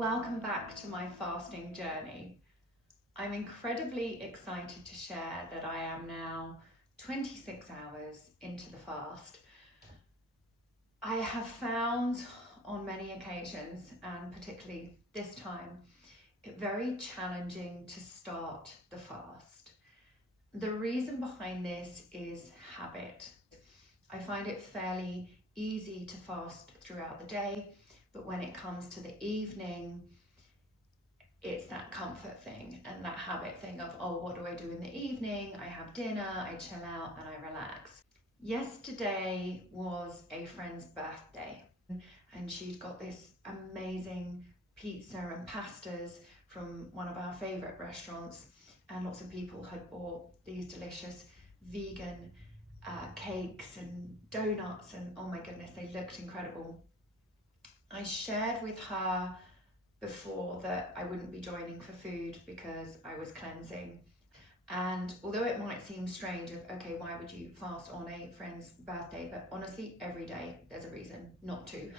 Welcome back to my fasting journey. I'm incredibly excited to share that I am now 26 hours into the fast. I have found on many occasions, and particularly this time, it very challenging to start the fast. The reason behind this is habit. I find it fairly easy to fast throughout the day, but when it comes to the evening, it's that comfort thing and that habit thing of, oh, what do I do in the evening? I have dinner, I chill out, and I relax. Yesterday was a friend's birthday, and she'd got this amazing pizza and pastas from one of our favourite restaurants, and lots of people had bought these delicious vegan cakes and donuts, and oh my goodness, they looked incredible. I shared with her before that I wouldn't be joining for food because I was cleansing. And although it might seem strange of, okay, why would you fast on a friend's birthday? But honestly, every day there's a reason not to.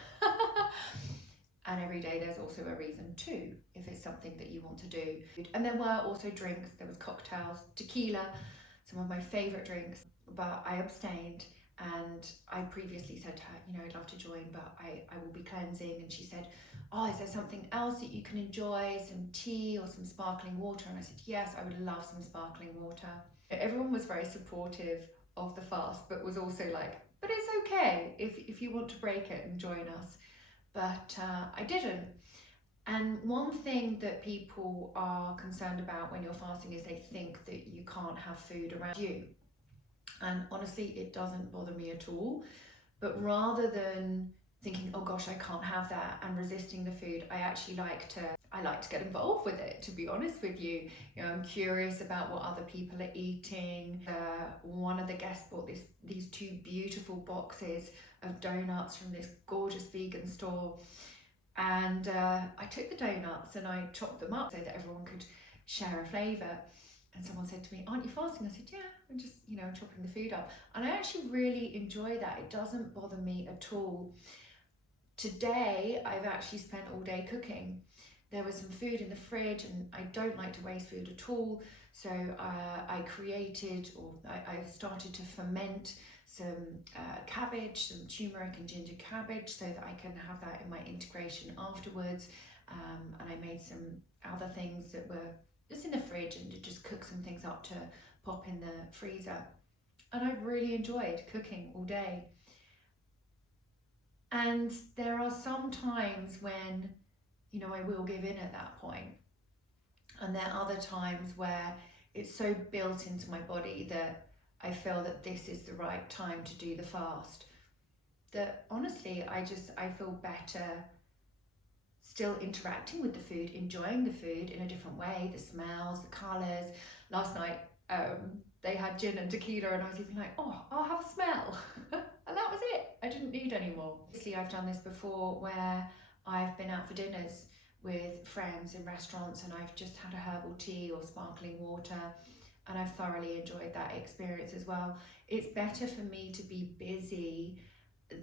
And every day there's also a reason to, if it's something that you want to do. And there were also drinks, there was cocktails, tequila, some of my favourite drinks, but I abstained. And I previously said to her, I'd love to join, but I will be cleansing. And she said, oh, is there something else that you can enjoy? Some tea or some sparkling water? And I said, yes, I would love some sparkling water. Everyone was very supportive of the fast, but was also like, but it's okay if you want to break it and join us. But I didn't. And one thing that people are concerned about when you're fasting is they think that you can't have food around you. And honestly, it doesn't bother me at all. But rather than thinking, oh gosh, I can't have that, and resisting the food, I actually like to get involved with it, to be honest with you. I'm curious about what other people are eating. One of the guests bought these two beautiful boxes of donuts from this gorgeous vegan store. And I took the donuts and I chopped them up so that everyone could share a flavour. And someone said to me, aren't you fasting? I said, yeah, I'm just, chopping the food up. And I actually really enjoy that. It doesn't bother me at all. Today, I've actually spent all day cooking. There was some food in the fridge and I don't like to waste food at all. So I started to ferment some cabbage, some turmeric and ginger cabbage so that I can have that in my integration afterwards. And I made some other things that were just in the fridge and to just cook some things up to pop in the freezer. And I've really enjoyed cooking all day. And there are some times when, I will give in at that point. And there are other times where it's so built into my body that I feel that this is the right time to do the fast. That honestly, I feel better still interacting with the food, enjoying the food in a different way, the smells, the colours. Last night, they had gin and tequila and I was even like, oh, I'll have a smell. And that was it. I didn't need any more. Obviously, I've done this before where I've been out for dinners with friends in restaurants and I've just had a herbal tea or sparkling water, and I've thoroughly enjoyed that experience as well. It's better for me to be busy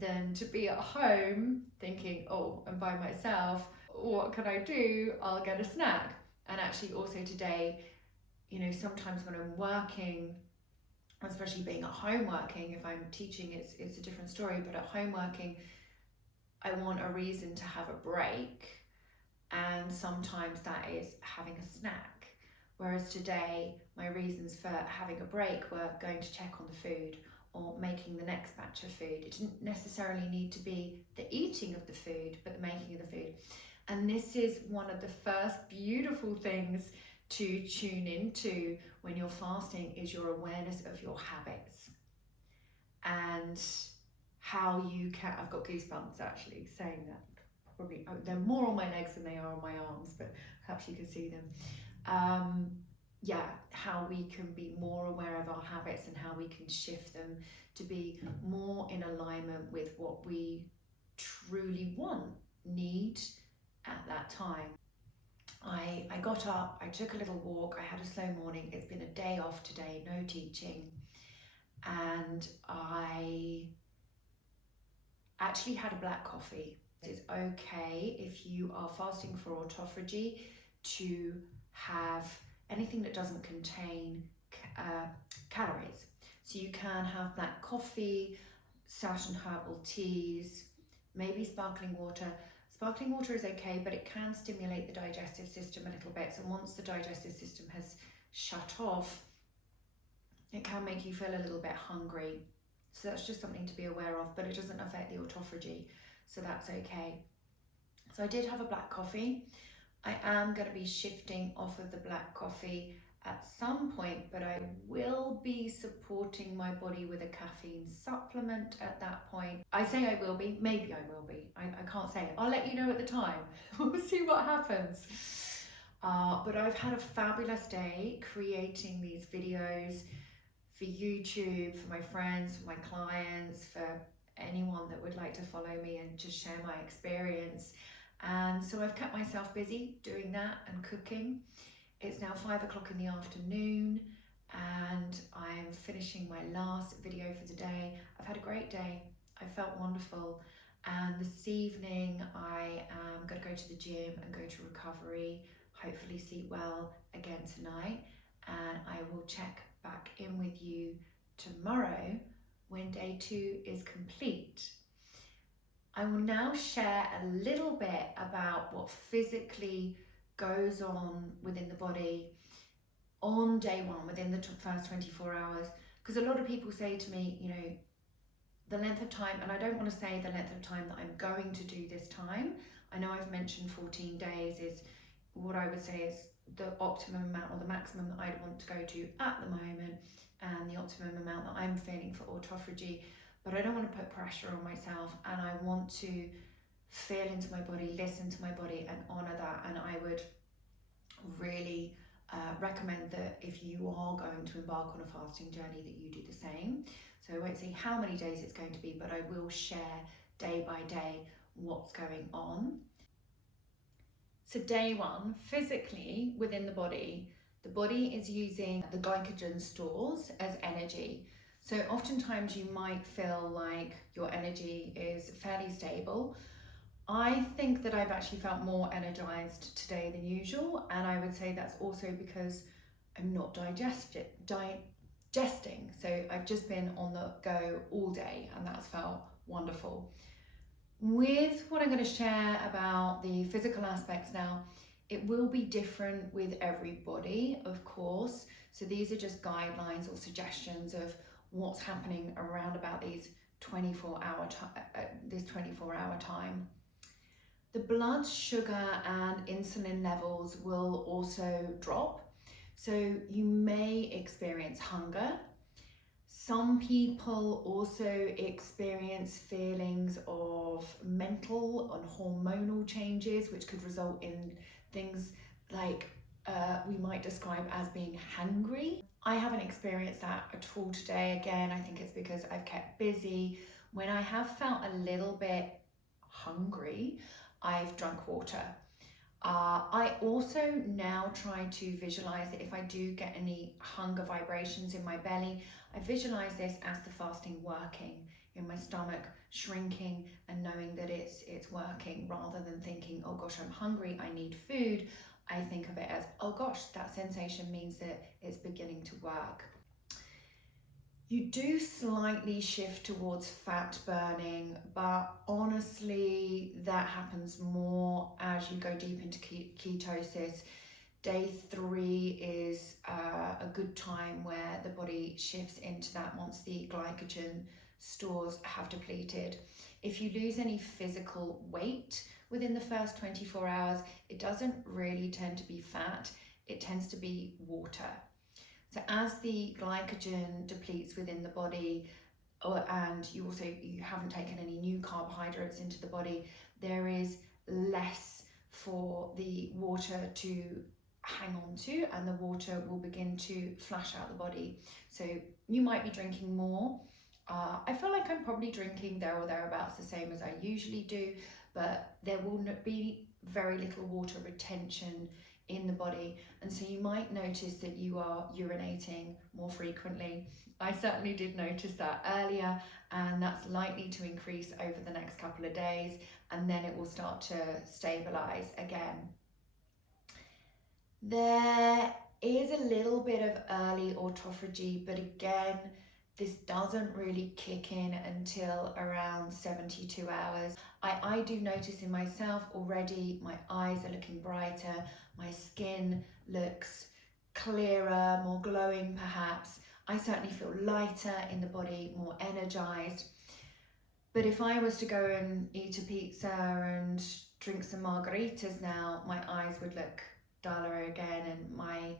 than to be at home thinking, oh, I'm by myself, what can I do? I'll get a snack. And actually also today, sometimes when I'm working, especially being at home working, if I'm teaching, it's a different story, but at home working, I want a reason to have a break. And sometimes that is having a snack. Whereas today, my reasons for having a break were going to check on the food or making the next batch of food. It didn't necessarily need to be the eating of the food, but the making of the food. And this is one of the first beautiful things to tune into when you're fasting is your awareness of your habits and how you can, I've got goosebumps actually saying that. Probably they're more on my legs than they are on my arms, but perhaps you can see them. How we can be more aware of our habits and how we can shift them to be more in alignment with what we truly want, need at that time. I got up, I took a little walk, I had a slow morning. It's been a day off today, no teaching, and I actually had a black coffee. It's okay if you are fasting for autophagy to have anything that doesn't contain calories. So you can have black coffee, certain herbal teas, maybe sparkling water. Sparkling water is okay, but it can stimulate the digestive system a little bit. So once the digestive system has shut off, it can make you feel a little bit hungry. So that's just something to be aware of, but it doesn't affect the autophagy, so that's okay. So I did have a black coffee. I am going to be shifting off of the black coffee at some point, but I will be supporting my body with a caffeine supplement at that point. I say I will be, maybe I will be. I can't say. I'll let you know at the time. We'll see what happens. But I've had a fabulous day creating these videos for YouTube, for my friends, for my clients, for anyone that would like to follow me and just share my experience. And so I've kept myself busy doing that and cooking. It's now 5 o'clock in the afternoon and I'm finishing my last video for the day. I've had a great day. I felt wonderful. And this evening I am going to go to the gym and go to recovery, hopefully sleep well again tonight. And I will check back in with you tomorrow when day 2 is complete. I will now share a little bit about what physically goes on within the body on day 1, within the first 24 hours. Because a lot of people say to me, you know, the length of time, and I don't want to say the length of time that I'm going to do this time. I know I've mentioned 14 days is what I would say is the optimum amount or the maximum that I'd want to go to at the moment, and the optimum amount that I'm feeling for autophagy. But I don't want to put pressure on myself, and I want to feel into my body, listen to my body and honour that. And I would really recommend that if you are going to embark on a fasting journey that you do the same. So I won't say how many days it's going to be, but I will share day by day what's going on. So day 1, physically within the body is using the glycogen stores as energy. So oftentimes you might feel like your energy is fairly stable. I think that I've actually felt more energized today than usual, and I would say that's also because I'm not digesting. So I've just been on the go all day, and that's felt wonderful. With what I'm going to share about the physical aspects now, it will be different with everybody, of course. So these are just guidelines or suggestions of what's happening around about these 24-hour time. The blood sugar and insulin levels will also drop. So you may experience hunger. Some people also experience feelings of mental and hormonal changes, which could result in things like we might describe as being hangry. I haven't experienced that at all today. Again, I think it's because I've kept busy. When I have felt a little bit hungry, I've drunk water. I also now try to visualize that if I do get any hunger vibrations in my belly, I visualize this as the fasting working in my stomach, shrinking and knowing that it's working, rather than thinking, oh gosh, I'm hungry, I need food. I think of it as, oh gosh, that sensation means that it's beginning to work. You do slightly shift towards fat burning, but honestly, that happens more as you go deep into ketosis. Day 3 is a good time where the body shifts into that once the glycogen stores have depleted. If you lose any physical weight within the first 24 hours, it doesn't really tend to be fat, it tends to be water. So as the glycogen depletes within the body, and you haven't taken any new carbohydrates into the body, there is less for the water to hang on to, and the water will begin to flush out the body. So you might be drinking more. I feel like I'm probably drinking there or thereabouts the same as I usually do, but there will be very little water retention in the body, and so you might notice that you are urinating more frequently. I certainly did notice that earlier, and that's likely to increase over the next couple of days, and then it will start to stabilize again. There is a little bit of early autophagy, but again, this doesn't really kick in until around 72 hours. I do notice in myself already, my eyes are looking brighter, my skin looks clearer, more glowing perhaps. I certainly feel lighter in the body, more energized. But if I was to go and eat a pizza and drink some margaritas now, my eyes would look duller again, and my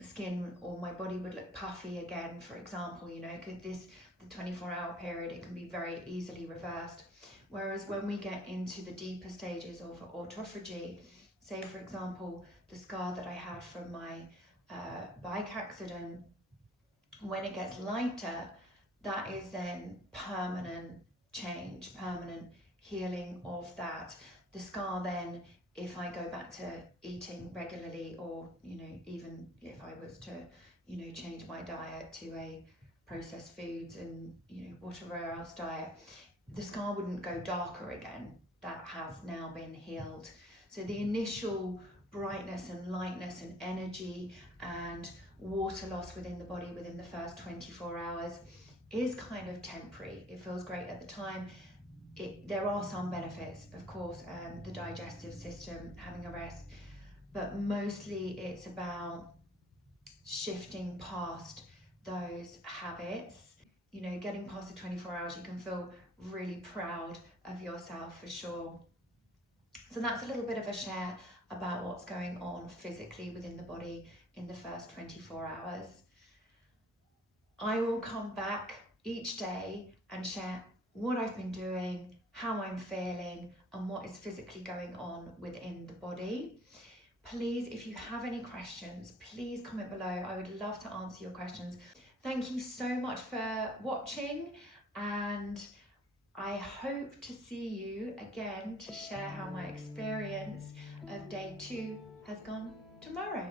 skin or my body would look puffy again, for example. The 24-hour period, it can be very easily reversed. Whereas when we get into the deeper stages of autophagy, say for example, the scar that I had from my bike accident, when it gets lighter, that is then permanent change, permanent healing of that. The scar then, if I go back to eating regularly, or even if I was to change my diet to a processed foods and whatever else diet, the scar wouldn't go darker again. That has now been healed. So the initial brightness and lightness and energy and water loss within the body within the first 24 hours is kind of temporary. It feels great at the time. There are some benefits, of course, the digestive system having a rest, but mostly it's about shifting past those habits. Getting past the 24 hours, you can feel really proud of yourself for sure. So that's a little bit of a share about what's going on physically within the body in the first 24 hours. I will come back each day and share what I've been doing, how I'm feeling, and what is physically going on within the body. Please, if you have any questions, please comment below. I would love to answer your questions. Thank you so much for watching, and I hope to see you again to share how my experience of day 2 has gone tomorrow.